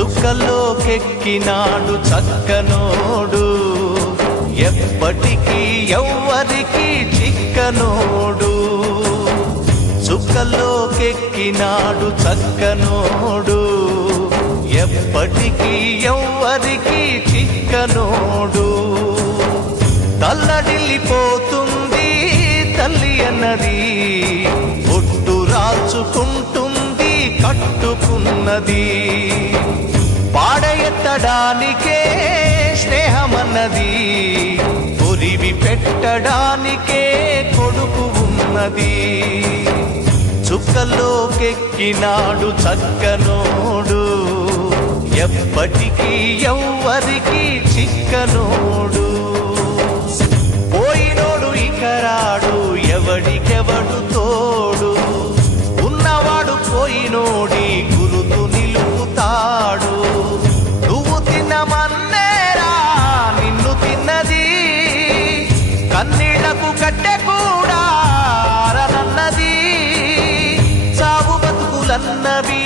చుక్కలోకెక్కినాడు చక్కనోడు, ఎప్పటికీ ఎవ్వరికి చిక్కనోడు. చుక్కలోకెక్కినాడు చక్కనోడు, ఎప్పటికీ ఎవ్వరికి చిక్కనోడు. తల్లడిల్లిపోతుంది తల్లి అన్నది, ఒట్టు రాచుకుంటుంది కట్టుకున్నది. పాడెత్తడానికే స్నేహమన్నది, కొరివి పెట్టడానికే కొడుకు ఉన్నది. చుక్కలోకెక్కినాడు చక్కనోడు, ఎప్పటికీ ఎవ్వరికి చిక్కనోడు. పోయినోడు ఇక రాడు, ఎవడికెవడు తోడు. ఉన్నవాడు పోయినోడి గురుతు నిలుపుతాడు. నువ్వు తిన్నమన్నేరా నిన్ను తిన్నది, కన్నీళ్లకు కట్టె కూడా ఆరనన్నది. చావు బతుకులన్నవి